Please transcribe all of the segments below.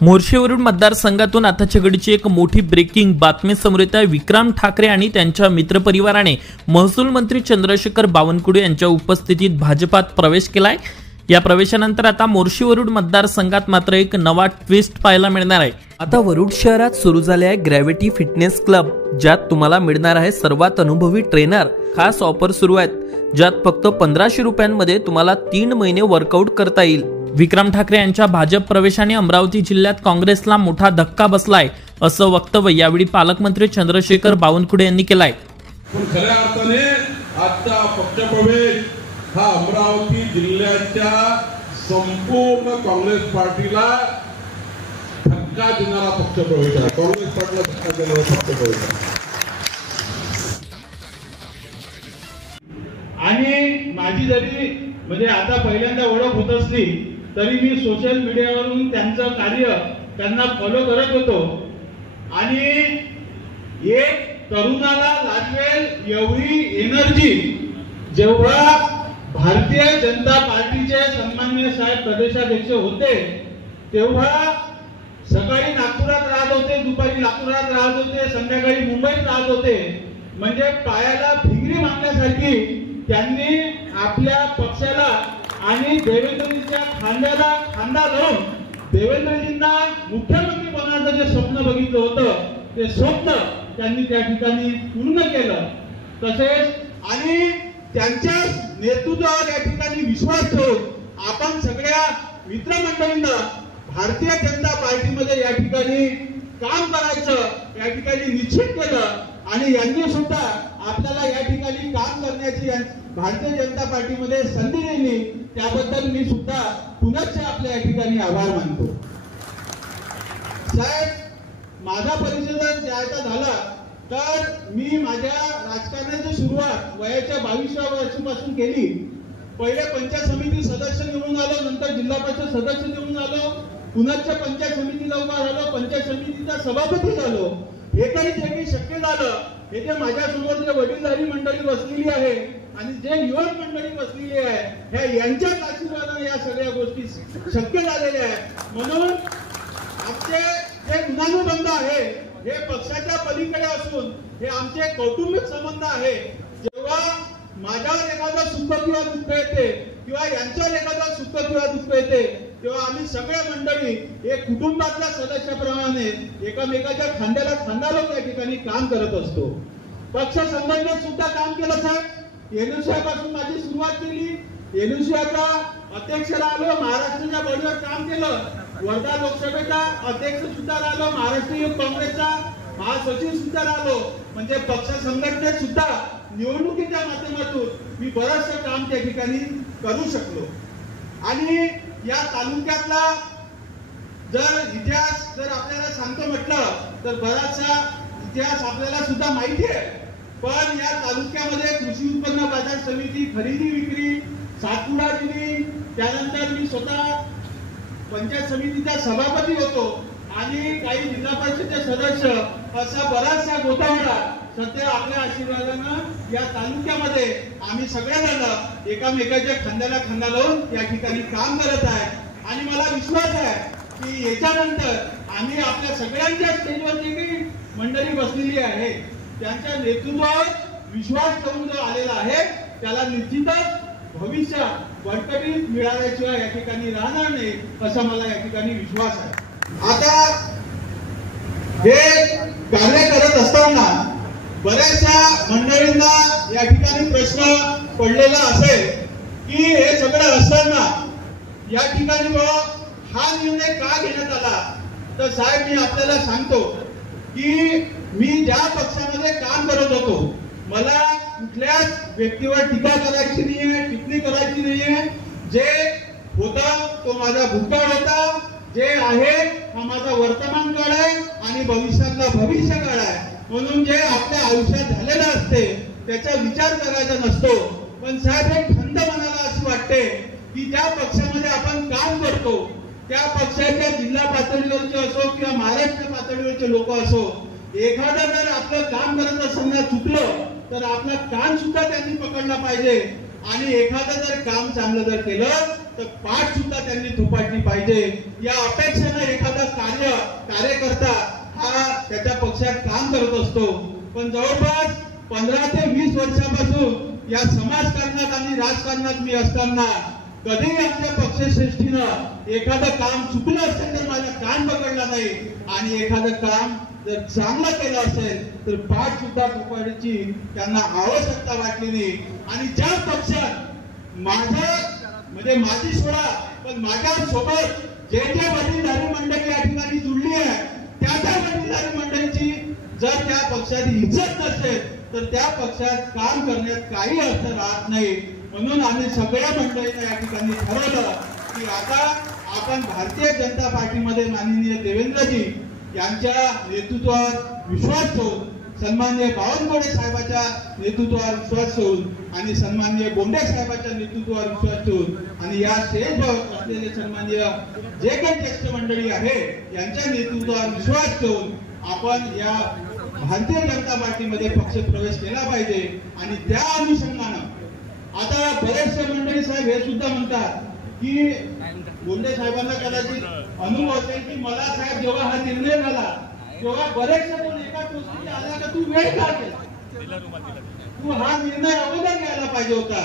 मोर्शीवरून मतदारसंघातून आताच्या घडीची एक मोठी ब्रेकिंग बातमी समोर येत आहे। विक्रम ठाकरे आणि त्यांच्या मित्रपरिवाराने महसूल मंत्री चंद्रशेखर बावनकुळे यांच्या उपस्थितीत भाजपात प्रवेश केलाय। या प्रवेशानंतर आता मोर्शीवरून मतदारसंघात मात्र एक नवा ट्विस्ट पाहायला मिळणार आहे। आता वरुड शहरात सुरू झाले आहे ग्रॅव्हिटी फिटनेस क्लब, ज्यात तुम्हाला मिळणार आहे सर्वात अनुभवी ट्रेनर। खास ऑफर सुरू आहेत, ज्यात फक्त 1500 रुपयांमध्ये तुम्हाला 3 महिने वर्कआउट करता येईल। विक्रम ठाकरे यांच्या भाजप प्रवेशाने अमरावती जिल्ह्यात काँग्रेसला मोठा धक्का बसलाय, असं वक्तव्य यावेळी पालकमंत्री चंद्रशेखर बावनकुळे यांनी केलाय। पण खऱ्या अर्थाने आजचा पक्षप्रवेश हा अमरावती जिल्ह्याच्या संपूर्ण काँग्रेस पार्टीला धक्का देणारा पक्षप्रवेश आहे। काँग्रेस पार्टीला धक्का देणारा पक्षप्रवेश आहे। आणि माझी जरी म्हणजे आता पहिल्यांदा ओळख होत असली तरी मी सोशल मीडियावरून त्यांचं कार्य त्यांना फॉलो करत होतो आणि एक तरुणाला लागेल एवढी एनर्जी जेव्हा भारतीय जनता पार्टीचे सन्माननीय साहेब प्रदेशाध्यक्ष होते तेव्हा सकाळी नागपुरात राहत होते, दुपारी नागपुरात राहत होते, संध्याकाळी मुंबईत राहत होते। म्हणजे पायाला फिंगरी मारण्यासाठी त्यांनी आपल्या पक्षाला आणि देवेंद्रजींच्या खांद्याला खांदा लावून देवेंद्रजींना मुख्यमंत्री बनवण्याचं जे स्वप्न बघितलं होतं ते स्वप्न त्यांनी त्या ठिकाणी पूर्ण केलं। तसेच आणि त्यांच्या नेतृत्वावर या ठिकाणी विश्वास ठेवून आपण सगळ्या मित्रमंडळींना भारतीय जनता पार्टीमध्ये या ठिकाणी काम करायचं या ठिकाणी निश्चित केलं आणि यांनी सुद्धा आपल्याला या ठिकाणी काम करण्याची भारतीय जनता पार्टीमध्ये संधी दिली, त्याबद्दल मी सुद्धा पुनश्च आपल्या या ठिकाणी आभार मानतो। साहेब, माझा परिचय ज्याचा झाला तर मी माझ्या राजकारणाची सुरुवात वयाच्या 22व्या वर्षापासून केली। पहिले पंचायत समिती सदस्य निवडून आलो, नंतर जिल्हा परिषद सदस्य निवडून आलो, पुनश्च पंचायत समितीला उभा राहिलो, पंचायत समितीचा सभापती झालो। हे तरी जे शक्य झालं हे जे माझ्यासमोर जे वडीलधारी मंडळी बसलेली आहे आणि जे युवक मंडळी बसलेली आहे ह्या यांच्याच आशीर्वादाने या सगळ्या गोष्टी शक्य झालेल्या आहेत। म्हणून आमचे जे ऋणानुबंध आहे हे पक्षाच्या पलीकडे असून हे आमचे कौटुंबिक संबंध आहे। जेव्हा माझ्यावर एखादा सुख किंवा दुःख येते किंवा यांच्यावर एखादा सुख किंवा दुःख येते तेव्हा आम्ही सगळ्या मंडळी एक कुटुंबातल्या सदस्याप्रमाणे एकामेकाच्या खांद्याला खांदा लावून या ठिकाणी काम करत असतो। पक्ष संघटनेत सुद्धा काम केलं साहेब। एनयूसीआय पासून माझी सुरुवात केली, एनयूसीआयचा अध्यक्ष राहिलो, महाराष्ट्राच्या बळीवर काम केलं, वर्धा लोकसभेचा अध्यक्ष सुद्धा राहिलो, महाराष्ट्र युथ काँग्रेसचा महासचिव सुद्धा राहिलो। म्हणजे पक्ष संघटनेत सुद्धा निवडणुकीच्या माध्यमातून मी बरंचसं काम त्या ठिकाणी करू शकलो। आणि या तालुक्यातला जर इतिहास जर आपल्याला सांगतो म्हटलं तर बराचसा इतिहास आपल्याला सुद्धा माहिती आहे। पण या तालुक्यामध्ये कृषी उत्पन्न बाजार समिती, खरेदी विक्री, सातपुडा दिली, त्यानंतर मी स्वतः पंचायत समितीचा सभापती होतो आणि काही जिल्हा परिषदेचे सदस्य, असा बराचसा गोतावळा सध्या आपल्या आशीर्वादानं या तालुक्यामध्ये आम्ही सगळेजण एकामेकाच्या खांद्याला खांदा लावून या ठिकाणी काम करत आहे। आणि मला विश्वास आहे की याच्यानंतर आम्ही आपल्या सगळ्यांच्या स्टेजवरती जी मंडळी बसलेली आहे त्यांच्या नेतृत्वावर विश्वास ठेवून जो आलेला आहे त्याला निश्चितच भविष्यात बळकटीत मिळाल्याशिवाय या ठिकाणी राहणार नाही, असा मला या ठिकाणी विश्वास आहे। आता हे कार्य करत असताना बऱ्याचशा मंडळींना या ठिकाणी प्रश्न पडलेला असेल की हे सगळं असताना या ठिकाणी हा निर्णय का घेण्यात आला। तर साहेब, मी आपल्याला सांगतो की मी ज्या पक्षामध्ये काम करत होतो मला कुठल्याच व्यक्तीवर टीका करायची नाहीये, टिप्पणी करायची नाहीये। जे होता तो माझा भूतकाळ होता, जे आहे हा माझा वर्तमान काळ आहे आणि भविष्यातला भविष्य काळ आहे। म्हणून जे आपल्या आयुष्यात झालेलं असते त्याचा विचार करायचा नसतो। पण साहेब, एक खंत मनाला अशी वाटते की ज्या पक्षामध्ये आपण काम करतो त्या पक्षाच्या जिल्हा पातळीवरचे असो किंवा महाराष्ट्र पातळीवरचे लोक असो, एखादा जर आपलं काम करत असताना चुकलं तर आपला कान सुद्धा त्यांनी पकडला पाहिजे आणि एखादं जर काम चांगलं जर केलं तर पाठ सुद्धा त्यांनी थोपाटली पाहिजे। या अपेक्षेने एखादा कार्य पक्षात काम करत असतो, पण जवळपास 15 ते 20 वर्षापासून या समाजकारणात आणि राजकारणात मी असताना कधी आमच्या पक्षश्रेष्ठीनं एखादं काम चुकलं असेल तर माझा कान पकडला नाही, आणि एखादं काम जर चांगलं केलं असेल तर पाठ सुद्धा पकडण्याची त्यांना आवश्यकता वाटली नाही. आणि ज्या पक्षात माझी सोडा पण माझ्या सोबत जे वडीलधारी मंडळी या ठिकाणी जुळली आहे, त्या वडीलधारी मंडळीची जर त्या पक्षात इज्जत नसेल तर त्या पक्षात काम करण्यात काही अर्थ राहत नाही. म्हणून आम्ही सगळ्या मंडळींना या ठिकाणी ठरवलं की आता आपण भारतीय जनता पार्टीमध्ये माननीय देवेंद्रजी यांच्या नेतृत्वावर विश्वास ठेवून, सन्माननीय बावनकुळे साहेबांच्या नेतृत्वावर विश्वास ठेवून आणि सन्माननीय बोंडे साहेबांच्या नेतृत्वावर विश्वास ठेवून आणि या स्टेजवर असलेले सन्माननीय जे काही ज्येष्ठ मंडळी आहे यांच्या नेतृत्वावर विश्वास ठेवून आपण या भारतीय जनता पार्टीमध्ये पक्ष प्रवेश केला पाहिजे. आणि त्या अनुषंगानं आता बरेचसे मंडळी साहेब हे सुद्धा म्हणतात की बोंडे साहेबांना कदाचित अनुभव असेल की मला साहेब जेव्हा हा निर्णय झाला तेव्हा बरेचसे कोण एकाच गोष्टीने आला का तू वेळ का केला, तू हा निर्णय अगोदर घ्यायला पाहिजे होता.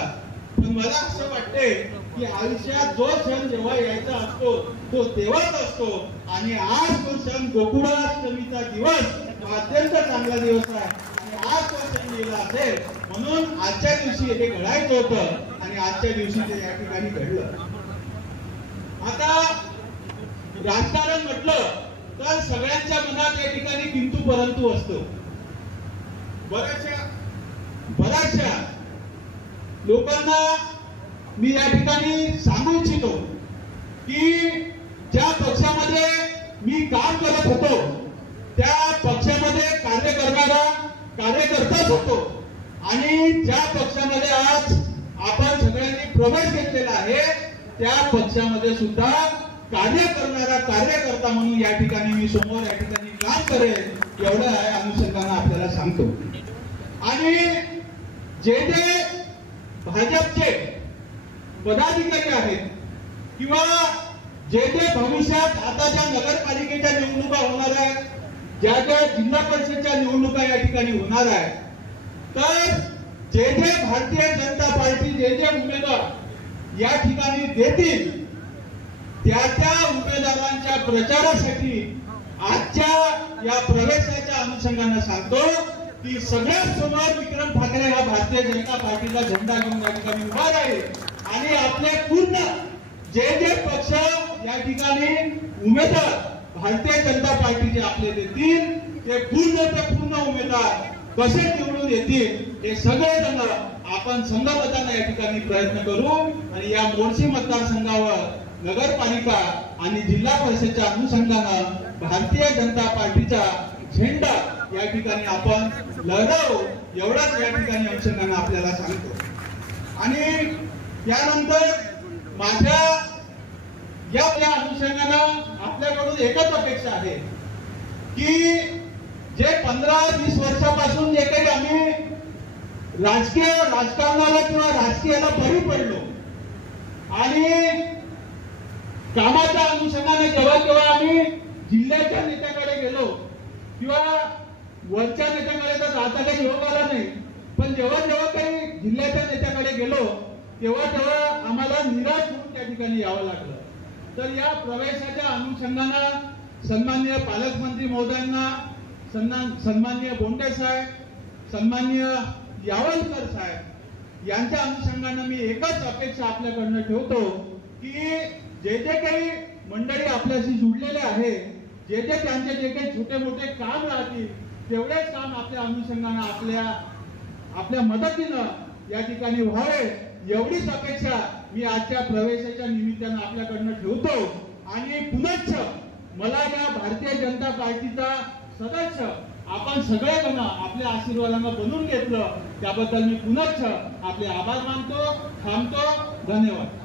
पण मला असं वाटते की आयुष्यात जो क्षण जेव्हा यायचा असतो तो तेव्हाच असतो, आणि आज तो क्षण गोकुळाष्टमीचा दिवस अत्यंत चांगला दिवस आहे आणि आज तो क्षण गेला असेल म्हणून आजच्या दिवशी हे घडायचं होतं आणि आजच्या दिवशी ते या ठिकाणी घडलं. आता राजकारण म्हटलं तर सगळ्यांच्या मनात या ठिकाणी किंतु परंतु असतो. बऱ्याचशा लोकांना मी या ठिकाणी सांगू इच्छितो की ज्या पक्षामध्ये मी काम करत होतो त्या पक्षामध्ये कार्य करणारा कार्यकर्ताच होतो, आणि ज्या पक्षामध्ये आज आपण सगळ्यांनी प्रवेश घेतलेला आहे त्या पक्षामध्ये सुद्धा कार्य करणारा कार्यकर्ता म्हणून या ठिकाणी मी समोर या ठिकाणी काम करेल एवढं आहे अनुषंगाने आपल्याला सांगतो. आणि जे भाजपचे पदाधिकारी आहेत किंवा जे भविष्यात आता ज्या नगरपालिकेच्या निवडणुका होणार आहेत, ज्या जिल्हा परिषदच्या निवडणुका या ठिकाणी होणार आहेत, तर जे भारतीय जनता पार्टी जे उमेदवार या ठिकाणी देतील त्या उमेदवारांच्या प्रचारासाठी आजच्या या प्रवेशाच्या अनुषंगाने सांगतो की सगळ्यात समोर विक्रम ठाकरे हा भारतीय जनता पार्टीचा झेंडा घेऊन या ठिकाणी उभा राहील आणि आपले पूर्ण जे पक्ष या ठिकाणी उमेदवार भारतीय जनता पार्टीचे आपले देतील ते पूर्ण उमेदवार कसे निवडून येतील हे सगळे जण आपण संघबद्धाने या ठिकाणी प्रयत्न करू आणि या मोर्शी मतदारसंघावर नगरपालिका आणि जिल्हा परिषदच्या अनुषंगाने भारतीय जनता पार्टीचा झेंडा या ठिकाणी आपण लहरावू एवढाच या ठिकाणी अनुषंगाने आपल्याला सांगतो. आणि यानंतर माझ्या या अनुषंगाने आपल्याकडून एकच अपेक्षा आहे की जे 15-20 वर्षापासून जे काही आम्ही राजकारणाला किंवा राजकीयाला बरी पडलो आणि कामाच्या अनुषंगाने जेव्हा आम्ही जिल्ह्याच्या नेत्याकडे गेलो किंवा वरच्या नेत्याकडे तर जाता काही योग आला नाही, पण जेव्हा काही जिल्ह्याच्या नेत्याकडे गेलो तेव्हा आम्हाला निराश होऊन त्या ठिकाणी यावं लागलं. तर या प्रवेशाच्या अनुषंगाने सन्माननीय पालकमंत्री महोदयांना, सन्माननीय बोंडे साहेब, सन्माननीय यावलकर साहेब यांच्या अनुषंगाने मी एकच अपेक्षा आपल्याकडनं ठेवतो की जे काही मंडळी आपल्याशी जुळलेले आहे, जे त्यांचे जे काही छोटे मोठे काम राहतील तेवढेच काम आपल्या अनुषंगाने आपल्या मदतीनं या ठिकाणी व्हावे एवढीच अपेक्षा मी आजच्या प्रवेशाच्या निमित्तानं आपल्याकडनं ठेवतो. आणि पुनश्च मला या भारतीय जनता पार्टीचा सदस्य आपण सगळेजण आपल्या आशीर्वादानं बनवून घेतलं त्याबद्दल मी पुनश्च आपले आभार मानतो. थांबतो. धन्यवाद.